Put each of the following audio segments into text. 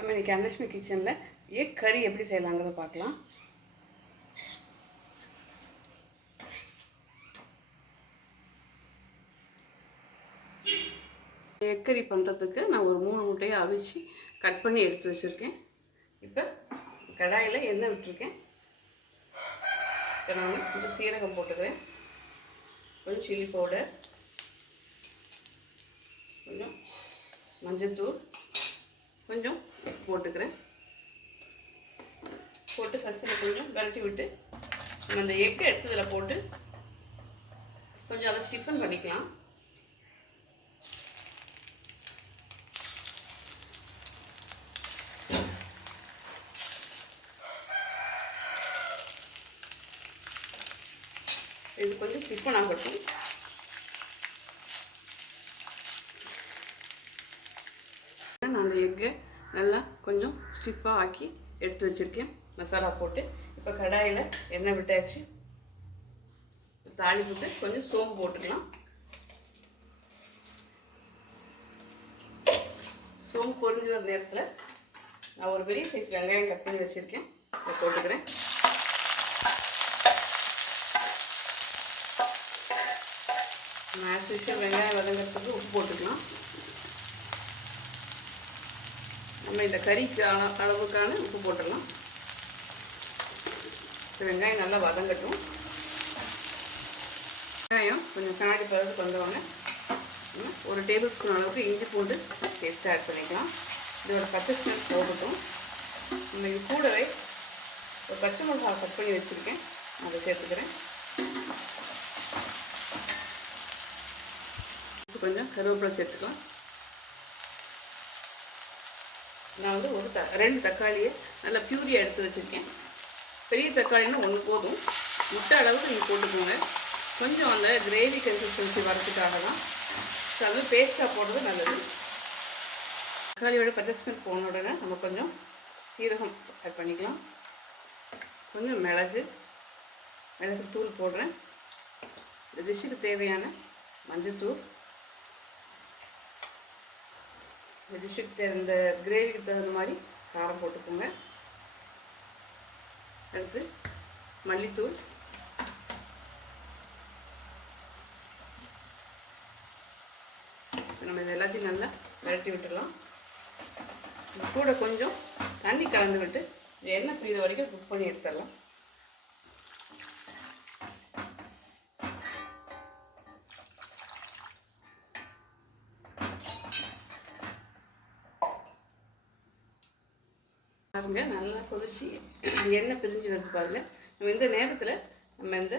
நம்ம இன்றைக்கி அனலட்சுமி கிச்சனில் எக் கறி எப்படி செய்யலாங்கிறத பார்க்கலாம். எக் கறி பண்ணுறதுக்கு நான் ஒரு மூணு முட்டையை அவிச்சு கட் பண்ணி எடுத்து வச்சுருக்கேன். இப்போ கடாயில் எண்ணெய் விட்டுருக்கேன். இப்போ நான் கொஞ்சம் சீரகம் போட்டுக்கிறேன். கொஞ்சம் சில்லி பவுடர். கொஞ்சம் மஞ்சள்தூள் கொஞ்சம் போட்டுக்கிறேன். போட்டு ஃபஸ்ட்டு கொஞ்சம் விரட்டி விட்டு நம்ம அந்த எக்கை எடுத்து இதில் போட்டு கொஞ்சம் அதை ஸ்டிஃபன் பண்ணிக்கலாம். இது கொஞ்சம் ஸ்டிஃபன் ஆகட்டும். நான் அந்த எக்கை நல்லா கொஞ்சம் ஸ்டிஃபாக ஆக்கி எடுத்து வச்சுருக்கேன். மசாலா போட்டு இப்போ கடாயில் எண்ணெய் விட்டாச்சு. தாளிப்புக்கு கொஞ்சம் சோம்பு போட்டுக்கலாம். சோம்பு பொரிஞ்சு வர நேரத்தில் நான் ஒரு பெரிய சைஸ் வெங்காயம் கட் பண்ணி வச்சுருக்கேன். இதை போட்டுக்கிறேன். நான் ஆஸ் வெங்காயம் வதங்கிறதுக்கு உப்பு போட்டுக்கலாம். நம்ம இந்த கறிக்கு அளவுக்கான உப்பு போட்டுடலாம். இந்த வெங்காயம் நல்லா வதங்கட்டும். வெங்காயம் கொஞ்சம் கண்ணாடி பதத்துக்கு வந்தவொடனே ஒரு டேபிள் ஸ்பூன் அளவுக்கு இஞ்சி பூண்டு பேஸ்ட் ஆட் பண்ணிக்கலாம். இது ஒரு பச்சை ஸ்பூன் போகட்டும். நம்ம இது கூடவே ஒரு பச்சை மிளகா கட் பண்ணி வச்சுருக்கேன். அதை சேர்த்துக்கிறேன். கொஞ்சம் கருவேப்பிலை சேர்த்துக்கலாம். நான் வந்து ஒரு த ரெண்டு தக்காளியை நல்லா பியூரியாக எடுத்து வச்சுருக்கேன். பெரிய தக்காளின்னா ஒன்று போதும். முட்டை அளவுக்கு நீங்கள் போட்டுக்கோங்க. கொஞ்சம் அந்த கிரேவி கன்சிஸ்டன்சி வரதுக்காக தான். ஸோ அது பேஸ்ட்டாக போடுறது நல்லது. தக்காளியோட பச்சை ஸ்மெல் போன உடனே நம்ம கொஞ்சம் சீரகம் ஆட் பண்ணிக்கலாம். கொஞ்சம் மிளகு மிளகு தூள் போடுறேன். இந்த டிஷ்ஷுக்கு தேவையான மஞ்சள் தூள் இந்த டிஷ்ஷுக்கு இந்த கிரேவிக்கு தகுந்த மாதிரி காரம் போட்டுக்கோங்க. அடுத்து மல்லித்தூள். நம்ம இது எல்லாத்தையும் நல்லா விரட்டி விட்டுடலாம் கூட கொஞ்சம் தண்ணி கலந்து விட்டு எண்ணெய் பிரியுத வரைக்கும் குக் பண்ணி எடுத்துடலாம். பாருங்க நல்லா கொதிச்சு எண்ணெய் பிரிஞ்சு வருது பாருங்க. நம்ம இந்த நேரத்தில் நம்ம இந்த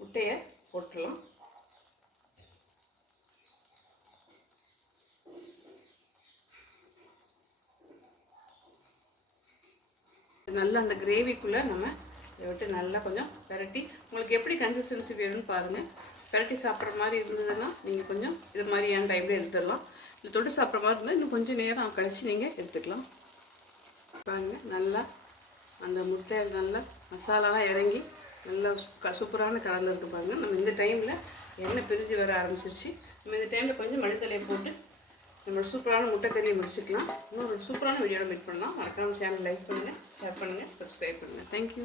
முட்டையை போட்டுடலாம். நல்லா அந்த கிரேவிக்குள்ளே நம்ம இதை விட்டு நல்லா கொஞ்சம் பெரட்டி உங்களுக்கு எப்படி கன்சிஸ்டன்சி வேணும்னு பாருங்கள் பெரட்டி சாப்பிட்ற மாதிரி இருந்ததுன்னா நீங்கள் கொஞ்சம் இது மாதிரியான டைமில் எடுத்துடலாம். இல்லை தொட்டு சாப்பிட்ற மாதிரி இருந்தால் இன்னும் கொஞ்சம் நேரம் கழித்து நீங்கள் எடுத்துக்கலாம். பாருங்க நல்லா அந்த முட்டை நல்லா மசாலாலாம் இறங்கி நல்லா சூ- சூப்பரான கலந்து இருக்கு பாருங்க. நம்ம இந்த டைமில் எண்ணெய் பிரிஞ்சு வர ஆரம்பிச்சிருச்சு. நம்ம இந்த டைமில் கொஞ்சம் மணித்தலையை போட்டு நம்மளோட சூப்பரான முட்டை கறியை முடிச்சுக்கலாம். இன்னும் ஒரு சூப்பரான வீடியோவில் மீட் பண்ணலாம். மறக்காமல் சேனல் லைக் பண்ணுங்கள் ஷேர் பண்ணுங்கள் சப்ஸ்கிரைப் பண்ணுங்கள் தேங்க்யூ